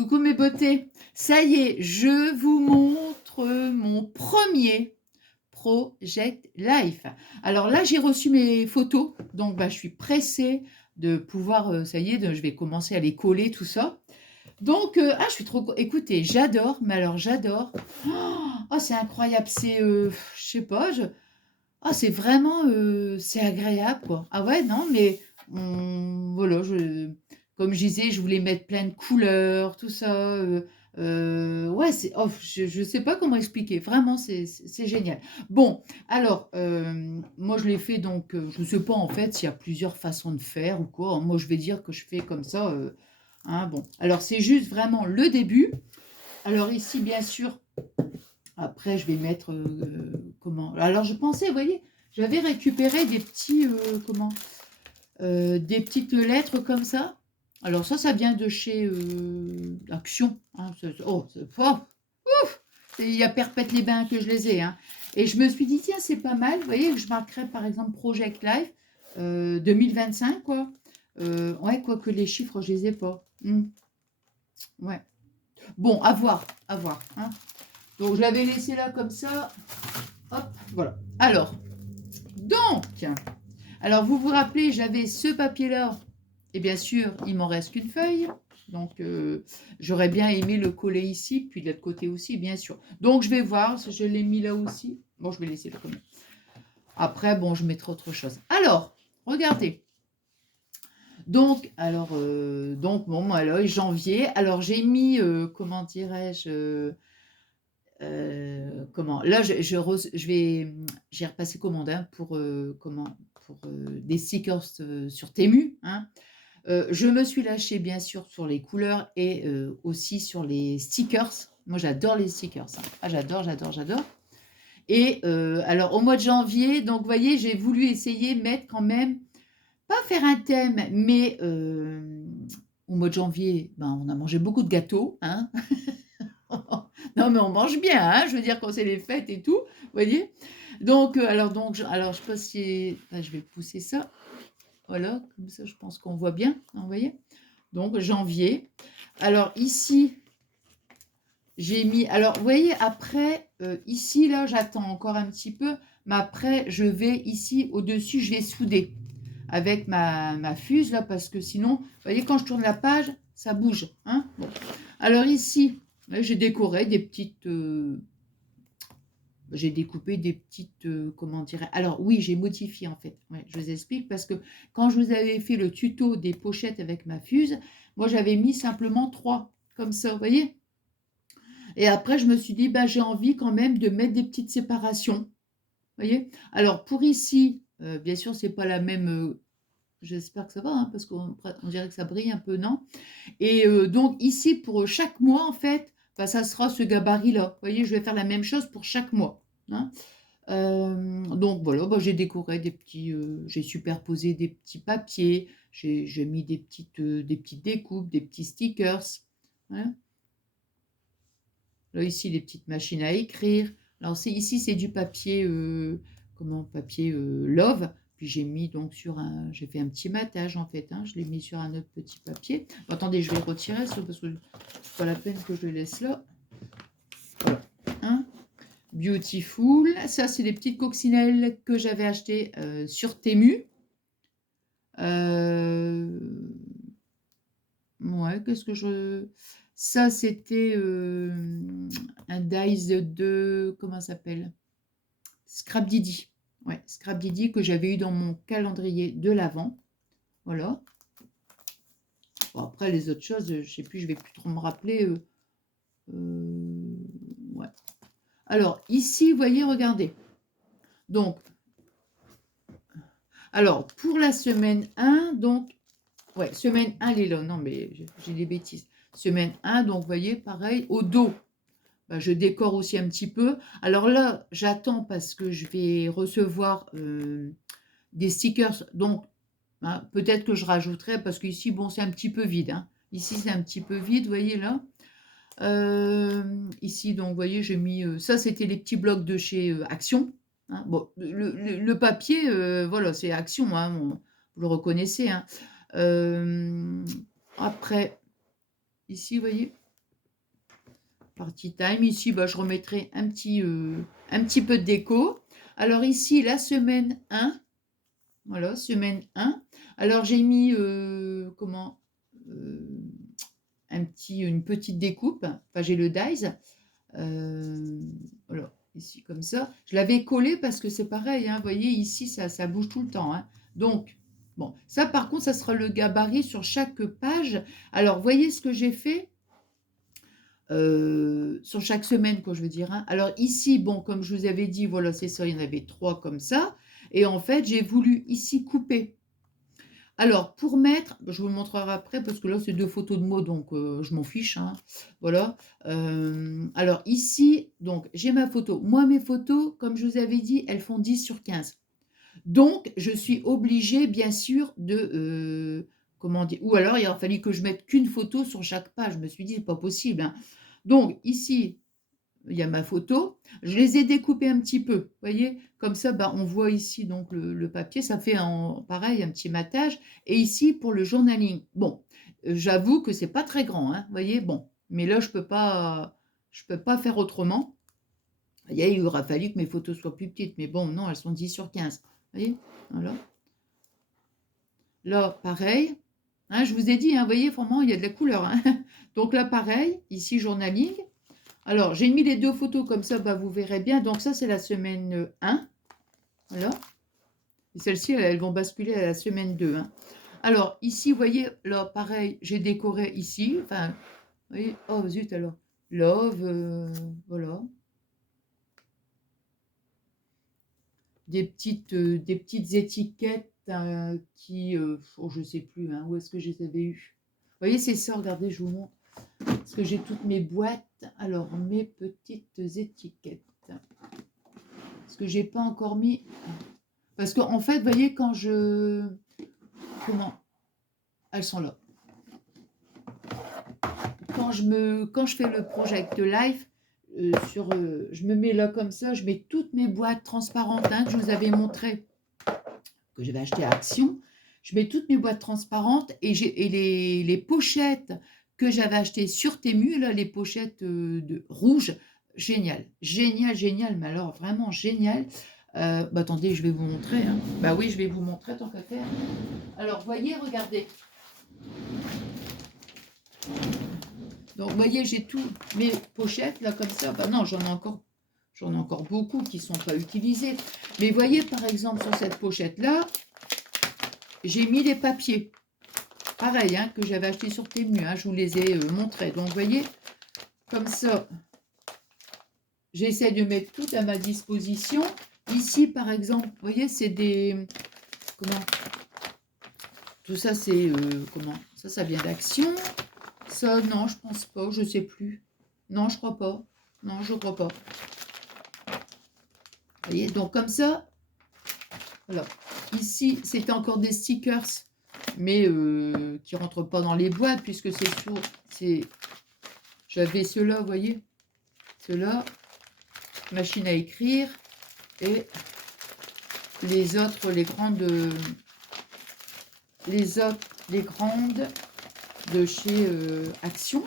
Coucou mes beautés, ça y est, je vous montre mon premier Project Life. Alors là, j'ai reçu mes photos, donc je suis pressée de pouvoir, ça y est, je vais commencer à les coller, tout ça. Donc, je suis trop, écoutez, j'adore, mais alors j'adore. Oh, c'est incroyable, c'est, je sais pas, c'est vraiment, c'est agréable, quoi. Ah ouais, non, mais voilà, comme je disais, je voulais mettre plein de couleurs, tout ça. Ouais, je sais pas comment expliquer. Vraiment, c'est génial. Bon, alors, moi, je l'ai fait donc, je sais pas en fait s'il y a plusieurs façons de faire ou quoi. Moi, je vais dire que je fais comme ça. Hein, bon, alors c'est juste vraiment le début. Alors ici, bien sûr, après, je vais mettre comment? Alors, je pensais, vous voyez, j'avais récupéré des petits comment? Des petites lettres comme ça. Alors ça vient de chez Action. Hein, oh, ouf, il y a Perpète les Bains que je les ai. Hein. Et je me suis dit, tiens, c'est pas mal. Vous voyez, je marquerais par exemple Project Life 2025, quoi. Ouais, quoique les chiffres, je les ai pas. Ouais. Bon, à voir, à voir. Hein. Donc, je l'avais laissé là comme ça. Hop, voilà. Donc, alors vous vous rappelez, j'avais ce papier-là, et bien sûr, il m'en reste qu'une feuille. Donc, j'aurais bien aimé le coller ici, puis de l'autre côté aussi, bien sûr. Donc, je vais voir si je l'ai mis là aussi. Bon, je vais laisser là comme ça. Après, bon, je mettrai autre chose. Alors, regardez. Donc, bon, alors, janvier. Alors, j'ai mis, comment dirais-je, comment là, j'ai repassé commande hein, pour, des stickers sur Temu. Hein. Je me suis lâchée bien sûr sur les couleurs et aussi sur les stickers. Moi, j'adore les stickers. Hein. Ah, j'adore, j'adore, j'adore. Et alors, au mois de janvier, donc, vous voyez, j'ai voulu essayer mettre quand même, pas faire un thème, mais au mois de janvier, on a mangé beaucoup de gâteaux. Hein. Non, mais on mange bien, hein, je veux dire, quand c'est les fêtes et tout, vous voyez. Donc, alors, je sais pas si, je vais pousser ça, voilà, comme ça, je pense qu'on voit bien, hein, vous voyez. Donc, janvier. Alors, ici, j'ai mis, alors, vous voyez, après, ici, là, j'attends encore un petit peu, mais après, je vais ici, au-dessus, je vais souder avec ma fuse, là, parce que sinon, vous voyez, quand je tourne la page, ça bouge, hein. Bon. Alors, ici, là, j'ai décoré des petites... j'ai découpé des petites, comment dirais alors oui, j'ai modifié en fait. Ouais, je vous explique parce que quand je vous avais fait le tuto des pochettes avec ma fuse, moi j'avais mis simplement 3 comme ça, vous voyez? Et après je me suis dit, j'ai envie quand même de mettre des petites séparations, vous voyez? Alors pour ici, bien sûr c'est pas la même, j'espère que ça va, hein, parce qu'on dirait que ça brille un peu, non? Et donc ici pour chaque mois en fait, ça sera ce gabarit-là. Vous voyez, je vais faire la même chose pour chaque mois, hein. Donc voilà, j'ai décoré des petits, j'ai superposé des petits papiers, j'ai mis des petites découpes, des petits stickers, hein. Là, ici, les petites machines à écrire. Alors ici, c'est du papier, papier, Love. Puis j'ai mis donc j'ai fait un petit matage en fait, hein, je l'ai mis sur un autre petit papier. Attendez, je vais retirer ça parce que c'est pas la peine que je le laisse là. Voilà, hein. Beautiful. Ça, c'est des petites coccinelles que j'avais achetées sur Temu. Ouais, qu'est-ce que je... Ça, c'était un dice de... Comment ça s'appelle? Scrap Didi. Ouais, Scrap Didi que j'avais eu dans mon calendrier de l'Avent. Voilà. Bon, après, les autres choses, je sais plus, je vais plus trop me rappeler. Ouais. Alors, ici, vous voyez, regardez. Donc, alors, pour la semaine 1, donc, ouais, semaine 1, elle est là. Non, mais j'ai des bêtises. Semaine 1, donc, vous voyez, pareil, au dos, je décore aussi un petit peu. Alors là, j'attends parce que je vais recevoir des stickers. Donc, hein, peut-être que je rajouterai, parce qu'ici, bon, c'est un petit peu vide. Hein. Ici, c'est un petit peu vide, vous voyez là. Ici, donc, vous voyez, j'ai mis... ça, c'était les petits blocs de chez Action. Hein. Bon, le papier, voilà, c'est Action, hein, vous le reconnaissez. Hein. Après, ici, vous voyez, Party time. Ici, bah, je remettrai un petit peu de déco. Alors ici, la semaine 1. Voilà, semaine 1. Alors j'ai mis, comment une petite découpe. Enfin, j'ai le dies. Voilà, ici comme ça. Je l'avais collé parce que c'est pareil, hein, vous voyez, ici, ça bouge tout le temps. Hein. Donc, bon, ça par contre, ça sera le gabarit sur chaque page. Alors, voyez ce que j'ai fait sur chaque semaine, quoi, je veux dire. Hein. Alors ici, bon, comme je vous avais dit, voilà, c'est ça, il y en avait 3 comme ça. Et en fait, j'ai voulu ici couper. Alors, pour mettre, je vous le montrerai après parce que là, c'est 2 photos de moi, donc je m'en fiche. Hein, voilà. Alors ici, donc j'ai ma photo. Moi, mes photos, comme je vous avais dit, elles font 10 sur 15. Donc, je suis obligée, bien sûr, comment dire, ou alors il a fallu que je mette qu'une photo sur chaque page. Je me suis dit, c'est pas possible. Hein. Donc, ici, il y a ma photo. Je les ai découpées un petit peu, vous voyez, comme ça, bah, on voit ici donc le papier, ça fait pareil un petit matage. Et ici, pour le journaling, bon, j'avoue que c'est pas très grand, hein, vous voyez, bon, mais là, je peux pas faire autrement. Vous voyez, il aura fallu que mes photos soient plus petites, mais bon, non, elles sont 10 sur 15, vous voyez, voilà. Là, pareil, hein, je vous ai dit, hein, vous voyez, vraiment, il y a de la couleur. Hein. Donc là, pareil, ici, journaling. Alors, j'ai mis les 2 photos comme ça, bah, vous verrez bien. Donc ça, c'est la semaine 1. Voilà. Et celles-ci, elles vont basculer à la semaine 2. Hein. Alors, ici, vous voyez, là, pareil, j'ai décoré ici. Enfin, vous voyez, oh zut alors. Love, voilà. Des petites étiquettes qui, oh, je ne sais plus, hein, où est-ce que je les avais eues. Vous voyez, c'est ça, regardez, je vous montre. Parce que j'ai toutes mes boîtes. Alors, mes petites étiquettes. Parce que j'ai pas encore mis... Parce qu'en fait, vous voyez, quand je... Comment? Elles sont là. Quand je fais le project live, je me mets là comme ça, je mets toutes mes boîtes transparentes hein, que je vous avais montrées, que j'avais acheté à Action. Je mets toutes mes boîtes transparentes et les pochettes que j'avais achetées sur Temu, là, les pochettes de rouges, génial, génial, génial, mais alors vraiment génial. Bah, attendez, je vais vous montrer. Hein. Bah oui, je vais vous montrer tant qu'à faire. Alors, voyez, regardez. Donc, voyez, j'ai tout mes pochettes là comme ça. Bah non, j'en ai encore beaucoup qui ne sont pas utilisées. Mais voyez, par exemple, sur cette pochette là, j'ai mis les papiers. Pareil, hein, que j'avais acheté sur Temu. Hein, je vous les ai montrés. Donc, voyez, comme ça, j'essaie de mettre tout à ma disposition. Ici, par exemple, vous voyez, c'est des... Comment? Tout ça, c'est... comment? Ça vient d'Action. Ça, non, je pense pas. Je sais plus. Non, je crois pas. Non, je crois pas. Vous voyez, donc comme ça, voilà. Ici, c'était encore des stickers, mais qui ne rentrent pas dans les boîtes, puisque c'est sur... J'avais ceux-là, vous voyez? Ceux-là, machine à écrire, et les autres, les grandes de chez Action,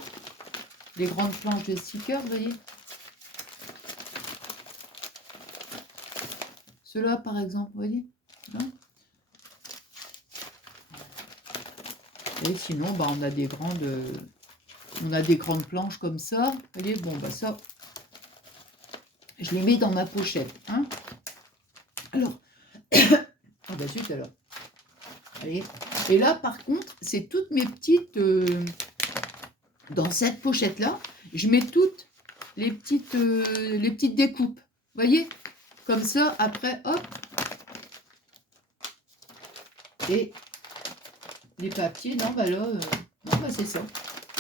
les grandes planches de stickers, vous voyez. Ceux-là, par exemple, vous voyez. Hein, et sinon, bah, on a des grandes planches comme ça. Vous voyez, bon, bah ça, je les mets dans ma pochette. Hein. Alors, ah bah zut alors. Allez. Et là, par contre, c'est toutes mes petites... dans cette pochette-là, je mets toutes les petites découpes. Vous voyez? Comme ça, après, hop. Et les papiers, non, bah là, non, bah c'est ça.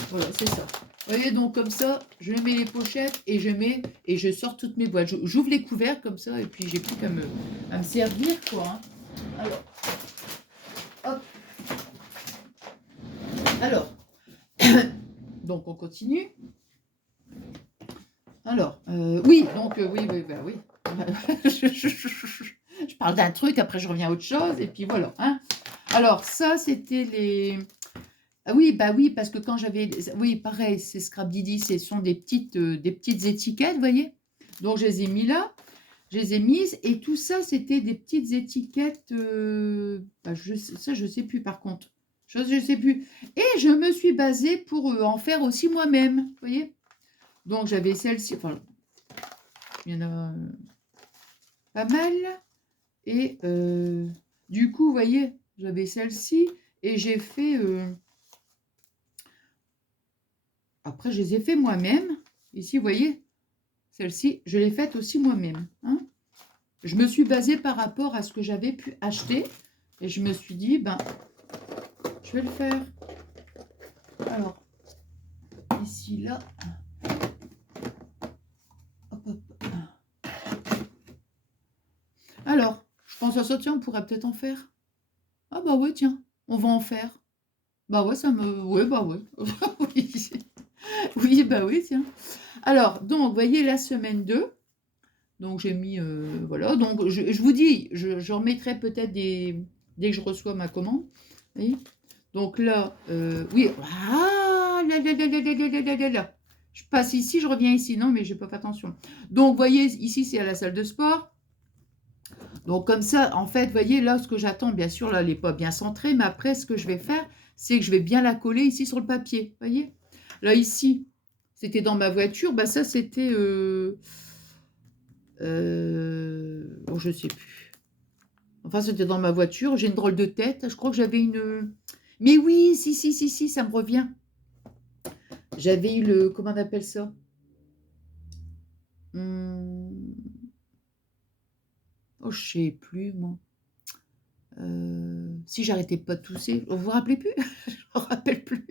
Voilà, c'est ça. Vous voyez, donc comme ça, je mets les pochettes et je sors toutes mes boîtes. J'ouvre les couvercles comme ça et puis j'ai plus qu'à me servir, quoi. Hein. Alors, hop. Alors, donc on continue. Alors, oui, donc oui, bah, oui. Je parle d'un truc, après je reviens à autre chose, et puis voilà. Hein. Alors, ça, c'était Ah oui, bah oui, parce que quand j'avais, oui, pareil, c'est Scrap Didi, ce sont des petites étiquettes, vous voyez? Donc je les ai mis là, je les ai mises et tout ça, c'était des petites étiquettes, bah, ça je sais plus par contre, je sais plus. Et je me suis basée pour en faire aussi moi-même, vous voyez? Donc j'avais celle-ci, enfin, il y en a pas mal. Et du coup, vous voyez, j'avais celle-ci et j'ai fait... après, je les ai fait moi-même. Ici, vous voyez, celle-ci, je l'ai faite aussi moi-même. Hein. Je me suis basée par rapport à ce que j'avais pu acheter. Et je me suis dit, ben, je vais le faire. Alors, ici, là. Hop, hop. Alors, je pense à ça, tiens, on pourrait peut-être en faire. Ah bah ouais, tiens, on va en faire. Bah ouais, ça me... Ouais, bah ouais. Oui. Oui, bah oui, tiens. Alors, donc, vous voyez, la semaine 2. Donc, j'ai mis... voilà. Donc, je vous dis, je remettrai peut-être dès que je reçois ma commande. Vous voyez. Donc là, oui. Ah, là, là, là, là, là, là, là, là, là. Je passe ici, je reviens ici. Non, mais je n'ai pas fait attention. Donc, vous voyez, ici, c'est à la salle de sport. Donc, comme ça, en fait, vous voyez, là, ce que j'attends, bien sûr, là, elle n'est pas bien centrée. Mais après, ce que je vais faire, c'est que je vais bien la coller ici sur le papier. Vous voyez. Là, ici, c'était dans ma voiture. Bah, ça, c'était... oh, je sais plus. Enfin, c'était dans ma voiture. J'ai une drôle de tête. Je crois que j'avais une... Mais oui, si, si, si, si, ça me revient. J'avais eu le... Comment on appelle ça? Hum, Oh, je sais plus, moi. Si j'arrêtais pas de tousser. Vous vous rappelez plus? Je me rappelle plus.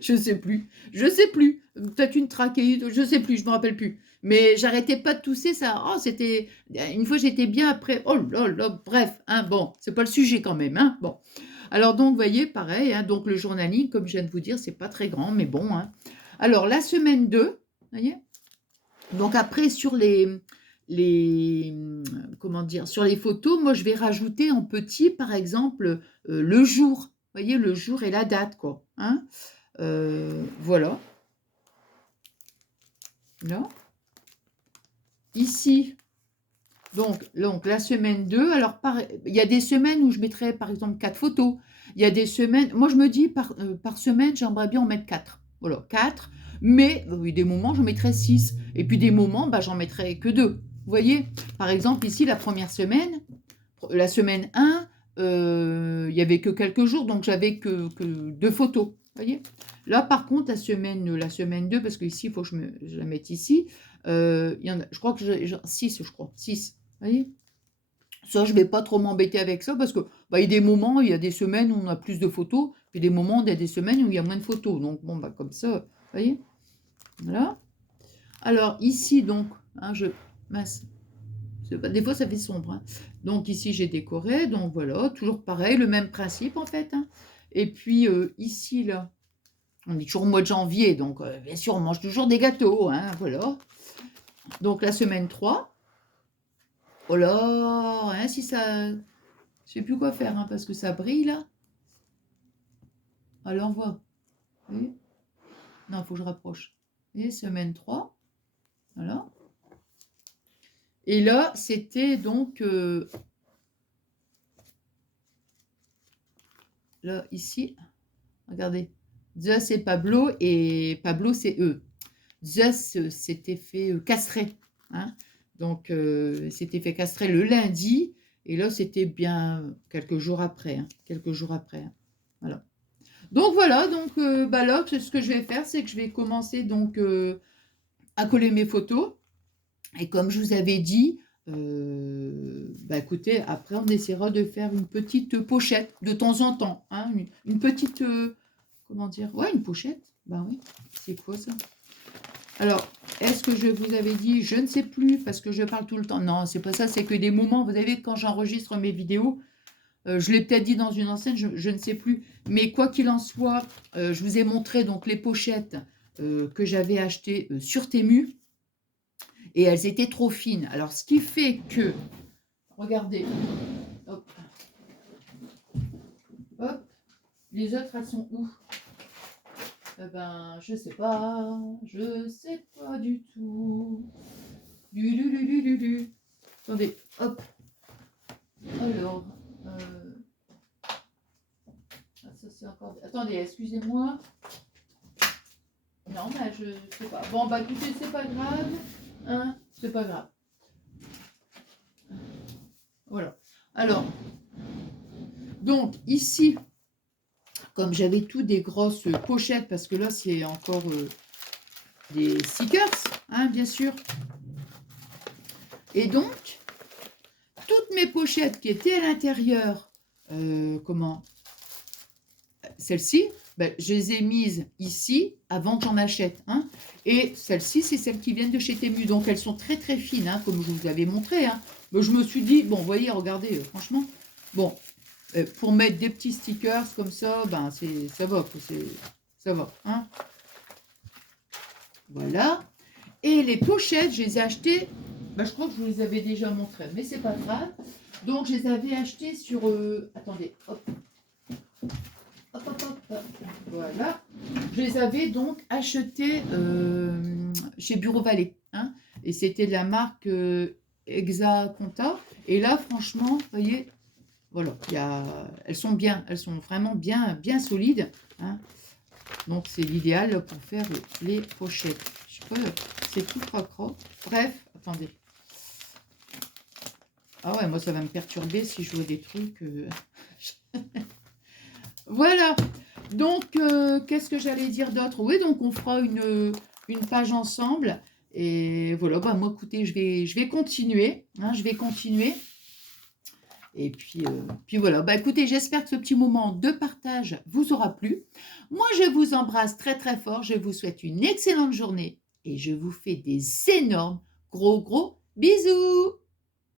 Je sais plus. Je sais plus. Peut-être une trachéite. Je sais plus. Je me rappelle plus. Mais j'arrêtais pas de tousser. Ça. Oh, c'était. Une fois, j'étais bien après. Oh là là. Bref. Hein, bon, c'est pas le sujet quand même. Hein, bon. Alors, donc, vous voyez, pareil. Hein, donc, le journaling, comme je viens de vous dire, c'est pas très grand, mais bon. Hein. Alors, la semaine 2, vous voyez. Donc, après, sur les, comment dire, sur les photos, moi, je vais rajouter en petit, par exemple, le jour. Vous voyez, le jour et la date, quoi. Hein. Voilà. Là. Ici, donc la semaine 2. Alors, il y a des semaines où je mettrais, par exemple, 4 photos. Il y a des semaines... Moi, je me dis, par semaine, j'aimerais bien en mettre 4. Voilà, 4. Mais, oui, des moments, j'en mettrais 6. Et puis, des moments, bah, j'en mettrais que 2. Vous voyez? Par exemple, ici, la première semaine, la semaine 1, il n'y avait que quelques jours, donc j'avais que 2 photos. Vous voyez? Là, par contre, la semaine 2, parce qu'ici, il faut que je la mette ici, il y en a, je crois que j'ai 6, je crois. 6. Vous voyez? Ça, je ne vais pas trop m'embêter avec ça, parce que bah, il y a des moments, il y a des semaines où on a plus de photos, puis des moments, il y a des semaines où il y a moins de photos. Donc, bon, bah, comme ça, vous voyez? Voilà. Alors, ici, donc, hein, mince. Des fois, ça fait sombre. Hein. Donc, ici, j'ai décoré. Donc, voilà, toujours pareil, le même principe, en fait. Hein. Et puis, ici, là, on est toujours au mois de janvier. Donc, bien sûr, on mange toujours des gâteaux. Hein, voilà. Donc, la semaine 3. Oh là, hein, si ça... Je sais plus quoi faire, hein, parce que ça brille, là. Alors, on voit. Vous voyez. Non, il faut que je rapproche. Et semaine 3. Voilà. Et là, c'était donc... là, ici... Regardez, Zeus et Pablo c'est eux. Zeus s'était fait castrer. Hein. Donc, s'était fait castrer le lundi. Et là, c'était bien quelques jours après. Hein, quelques jours après. Hein. Voilà. Donc, voilà. Donc, bah là, ce que je vais faire, c'est que je vais commencer donc à coller mes photos. Et comme je vous avais dit, bah écoutez, après, on essaiera de faire une petite pochette de temps en temps. Hein, une petite... comment dire? Ouais, une pochette. Ben oui. C'est quoi ça? Alors, est-ce que je vous avais dit? Je ne sais plus parce que je parle tout le temps. Non, c'est pas ça. C'est que des moments, vous savez, quand j'enregistre mes vidéos, je l'ai peut-être dit dans une enseigne, je ne sais plus. Mais quoi qu'il en soit, je vous ai montré donc les pochettes que j'avais achetées sur Temu. Et elles étaient trop fines. Alors, ce qui fait que... Regardez. Hop. Hop. Les autres, elles sont où? Eh ben, je sais pas. Je sais pas du tout. Du. Attendez, hop. Alors, ça c'est encore... Attendez, excusez-moi. Non, mais je sais pas. Bon, bah écoutez, c'est pas grave. Hein, c'est pas grave. Voilà. Alors, donc ici, comme j'avais tout des grosses pochettes, parce que là, c'est encore des stickers, hein, bien sûr. Et donc, toutes mes pochettes qui étaient à l'intérieur, celles-ci, ben, je les ai mises ici avant que j'en achète. Hein. Et celles-ci, c'est celles qui viennent de chez Temu. Donc, elles sont très, très fines, hein, comme je vous avais montré. Hein. Mais je me suis dit, bon, vous voyez, regardez, franchement, bon, pour mettre des petits stickers comme ça, ben, ça va. Ça va. Hein. Voilà. Et les pochettes, je les ai achetées, ben, je crois que je vous les avais déjà montrées, mais c'est pas grave. Donc, je les avais achetées sur... attendez, hop. Hop, hop, hop. Voilà. Je les avais donc achetées chez Bureau Vallée. Hein, et c'était de la marque Exaconta. Et là, franchement, vous voyez, voilà, elles sont bien, elles sont vraiment bien, bien solides. Hein. Donc, c'est l'idéal pour faire les pochettes. Je sais pas, c'est tout crocro. Bref, attendez. Ah ouais, moi, ça va me perturber si je vois des trucs. Voilà. Donc, qu'est-ce que j'allais dire d'autre? Oui, donc on fera une page ensemble. Et voilà, bah moi, écoutez, je vais continuer. Hein, je vais continuer. Et puis voilà, bah écoutez, j'espère que ce petit moment de partage vous aura plu. Moi, je vous embrasse très très fort. Je vous souhaite une excellente journée. Et je vous fais des énormes gros bisous.